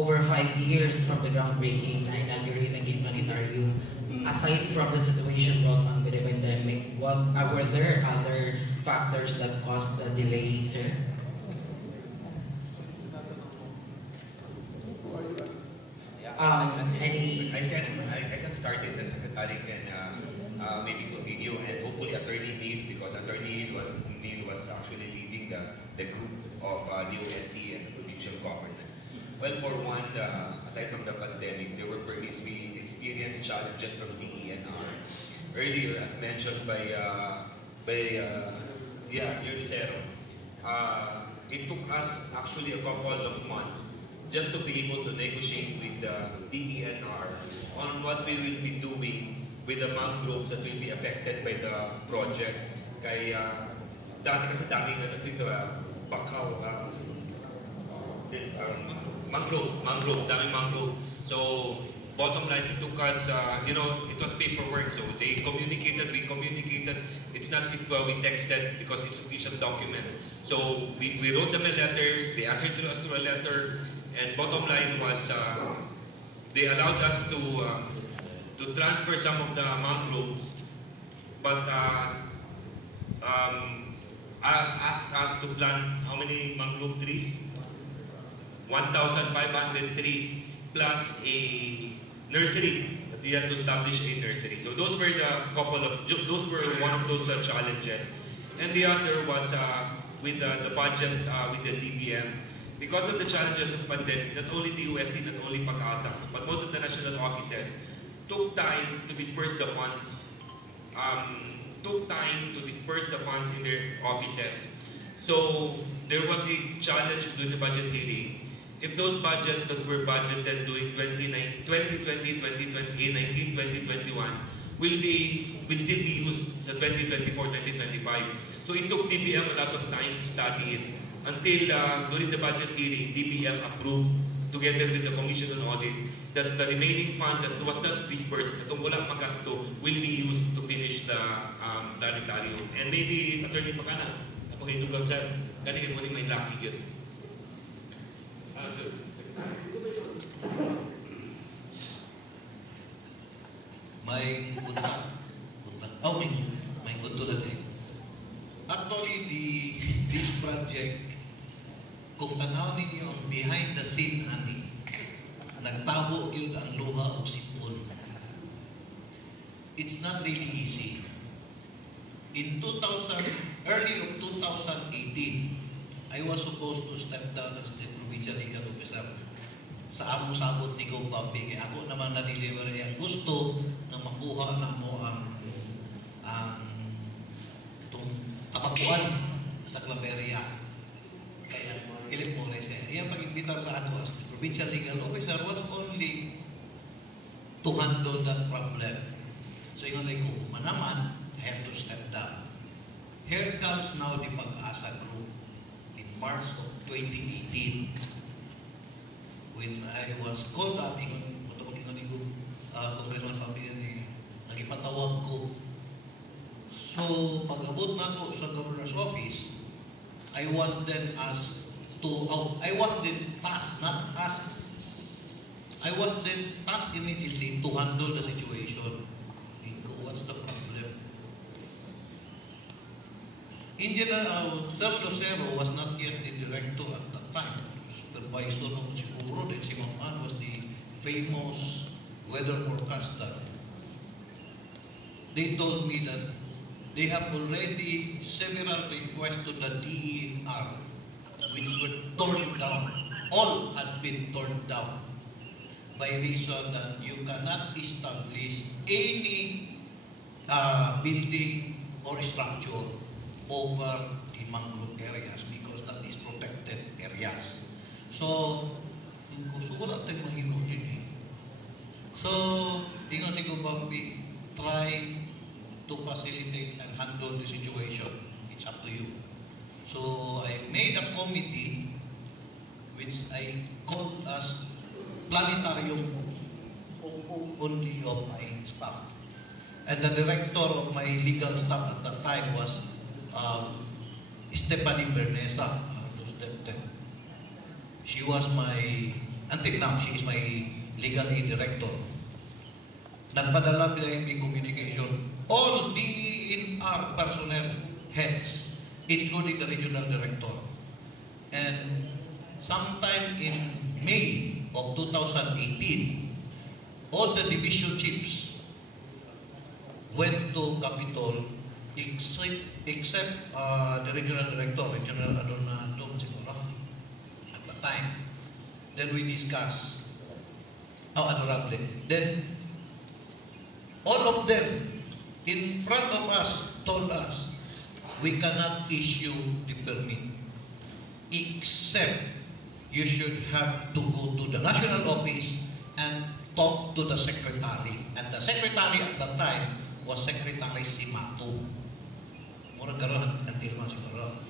over 5 years from the groundbreaking na inaugurate ng Gate Planetarium. Aside from the situation brought on by the pandemic, were there other factors that caused the delay, sir? I can start it, and Secretary can maybe continue, and hopefully Attorney Neil, because Attorney Neil was actually leading the group of DOST and the provincial government. Well, for one, aside from the pandemic, there were we experienced challenges from DENR. Earlier, as mentioned by Lucero, it took us actually a couple of months just to be able to negotiate with the DENR on what we will be doing with the mangroves that will be affected by the project. Kaya dati kasi daming bakaw, daming mangrove. So bottom line, it took us, it was paperwork. So they communicated, we communicated. It's not if we texted because it's official document. So we wrote them a letter. They answered to us through a letter. And bottom line was, they allowed us to transfer some of the mangroves, but asked us to plant how many mangrove trees? 1,500 trees plus a nursery. We had to establish a nursery. So those were those were one of those challenges. And the other was with the budget with the DBM. Because of the challenges of pandemic, not only the UST, not only PAGASA, but most of the national offices took time to disperse the funds, in their offices. So there was a challenge during the budget hearing. If those budgets that were budgeted during 2020, 2019, 2021 will still be used sa 2024, 2025. So it took DBM a lot of time to study it. Until during the budget hearing, DBM approved, together with the Commission on Audit, that the remaining funds that was not dispersed, itong walang magasto, will be used to finish the planetarium. And maybe, Attorney Pacana, napakitugang sir, kanina mo may lucky yun. May kunto na din. Actually, this project, kung tanaw ninyo behind the scene ani, nagtabo yun ang luha o sipon. It's not really easy. In early of 2018, I was supposed to step down as the provincial legal officer. Sa among sabot ni Go Bambi, kaya ako naman na-deliver ang gusto na makuha na mo ang tapakuan sa Claveria. Kaya Philip Morales, iyang pag-imbitar sa ako as the provincial legal officer was only to handle that problem. So yung ko, manaman, I have to step down. Here comes now the PAGASA group in March of 2018 when I was called up, Congressman Pampilyan, nagipatawag ko. So, pag-abot na ako sa governor's office, I was then tasked immediately to handle the situation. What's the problem? In general, Sir Lucero was not yet the director at that time. Supervisor ng siguro, then si Ma'am Ann was the famous weather forecaster. They told me that they have already several requests to the DENR which were torn down. All had been torn down by reason that you cannot establish any building or structure over the mangrove areas because that is protected areas. So, wala tayong mahirap din eh. So, ingon si Gubambi, try to facilitate and handle the situation. It's up to you. So I made a committee which I called as Planetarium only of my staff. And the director of my legal staff at that time was Stephanie Bernesa. She was my until now, she is my legal aid director. Nagpadala sila yung communication. All DENR personnel heads, including the regional director. And sometime in May of 2018, all the division chiefs went to Capitol except the regional director, Regional Adornado siguro, at the time. Then we discussed adorable. Then all of them in front of us told us we cannot issue the permit except you should have to go to the national office and talk to the secretary. And the secretary at that time was Secretary Simato. Mura karon ang tirma siguro.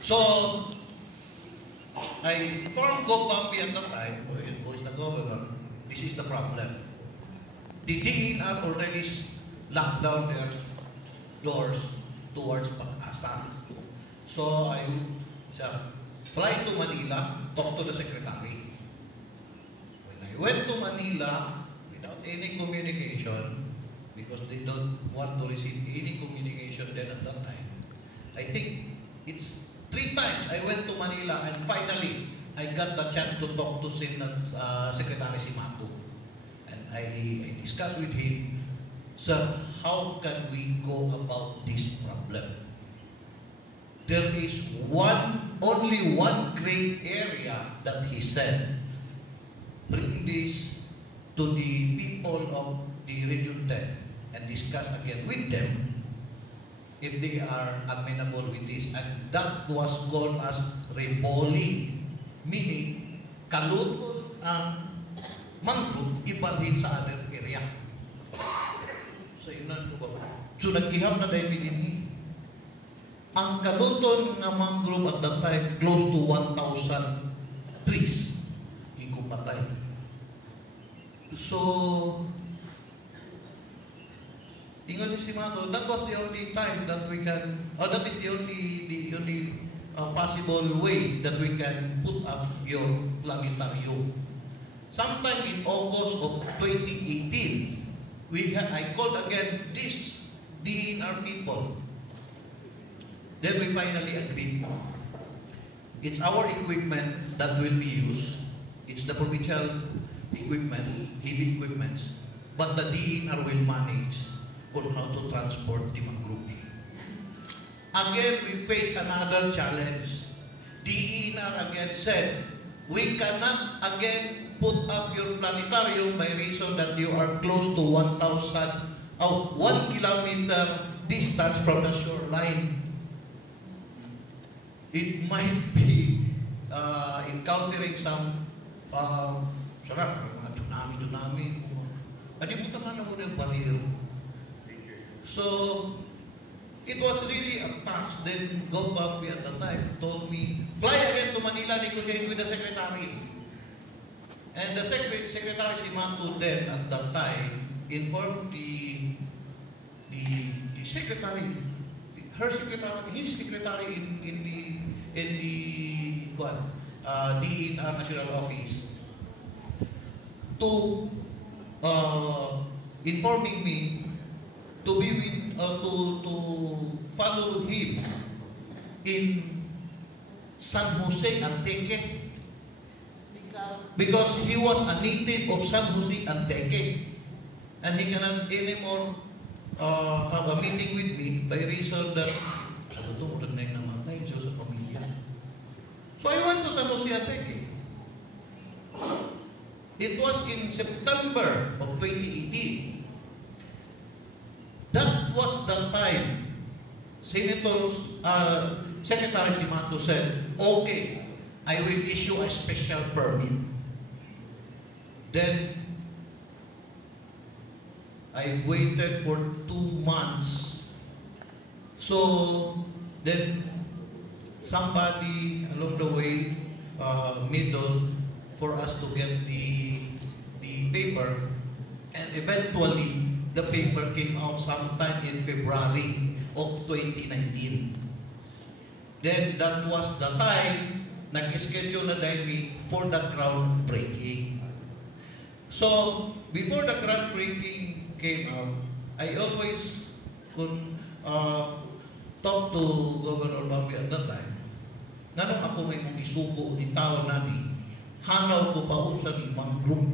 So, I informed GoPampi at that time, who is the governor, this is the problem. The DENR already locked down their doors towards Pag-asa. So, I fly to Manila, talk to the secretary. When I went to Manila, without any communication, because they don't want to receive any communication then at that time, I think it's 3 times I went to Manila and finally I got the chance to talk to Secretary Simato. And I discussed with him, sir, how can we go about this problem? There is only one gray area that he said, bring this to the people of the Region 10 and discuss again with them if they are amenable with this. And that was called as rebolling, meaning kalutol ang mangrove ibalhin sa other area. So, so nag-ihap na dahil din. Ang kaluton ng mangrove at that time close to 1,000 trees higupatay. So, ingon si Simato, that was the only time that we can, that is the only possible way that we can put up your planetarium. Sometime in August of 2018, I called again this DENR people. Then we finally agreed. It's our equipment that will be used. It's the provincial equipment, heavy equipments. But the DENR will manage on how to transport the mangrove. Again, we face another challenge. DENR again said, we cannot again put up your planetarium by reason that you are close to 1 kilometer distance from the shoreline. It might be encountering some tsunami. Adimutan na muna yung baril. So, it was really a task. Then, GoPampi at the time told me, fly again to Manila, negotiate with the secretary. And the secretary Simato then, at that time, informed the secretary, his secretary in the DENR National Office, to informing me to be with to follow him in San Jose Anteque, because he was a native of San Jose Anteque and he cannot anymore have a meeting with me by reason that so I went to San Jose Anteque. It was in September of 2018. That was the time Secretary Simato said, okay, I will issue a special permit. Then I waited for 2 months. So then somebody along the way middle for us to get the paper, and eventually the paper came out sometime in February of 2019. Then that was the time nag-schedule na dahil for the groundbreaking. So, before the groundbreaking came out, I always talk to Governor Bambi at that time. Nanong ako may mong isuko ni tao nani, hanaw ko pa sa ni mangrove.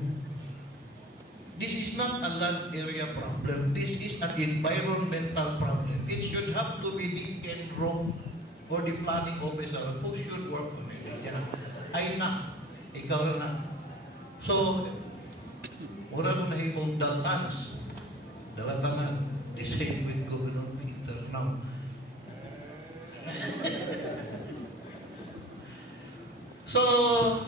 This is not a land area problem. This is an environmental problem. It should have to be the ENRO or the planning officer who should work on it. Yeah. Ay na, ikaw na. So, wala mo na ibong daltans. Dalatanan, the same with Governor Peter now. So,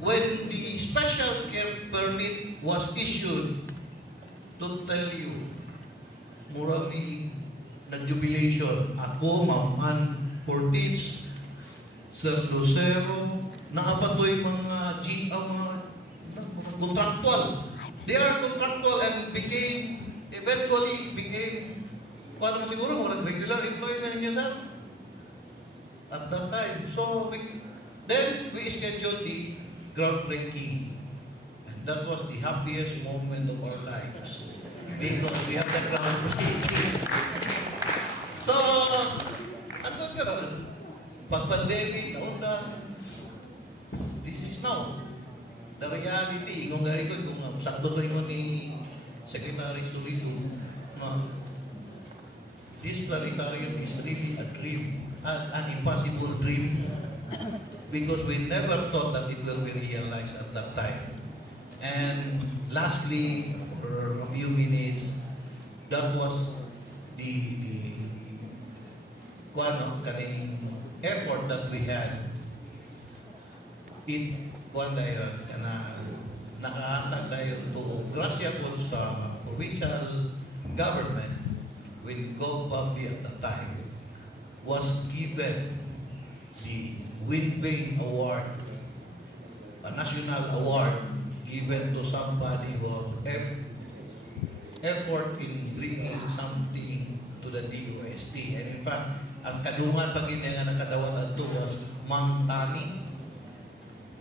when the special care permit was issued, to tell you, murami nag-jubilation, ako, Ma'am Ann Portich, Sir Lucero, nakapatoy mga contractual. They are contractual and eventually became, kung ano siguro, regular employees na ninyo, sir? At that time. So, then we scheduled the groundbreaking. And that was the happiest moment of our lives. Because we have the groundbreaking. So, ano ka ron? Pag-pandemic, this is now. The reality, kung gari ko, kung sakto to yun ni Secretary Surito, this planetarium is really a dream, an impossible dream, because we never thought that it will be realized at that time. And lastly, for a few minutes, that was the effort that we had. Nakahatag dayon to grasya po sa provincial government with Gov. Bambi at the time was given the Winbane Award, a national award given to somebody who effort in bringing something to the DOST. And in fact, ang kadungan pag nga nakadawat ato was Mang Tani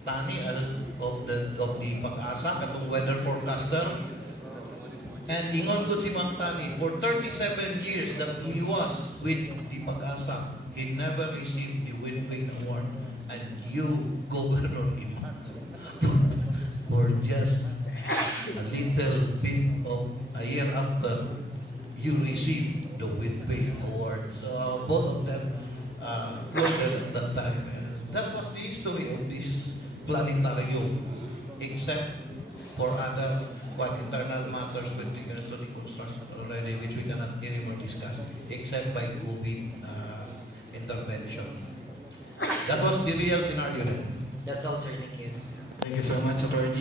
of the Pag-asa, katong weather forecaster. And ingon ko si Mang Tani, for 37 years that he was with the Pag-asa, he never received the Winbane Award. And you, Governor Iman, for just a little bit of a year after, you received the Winbane Award. So both of them were there at that time. And that was the history of this planetarium, except for other internal matters with regards to the construction already, which we cannot anymore discuss, except by COVID intervention. That was the real scenario. That's all, sir. Thank you. Thank you so much, Attorney.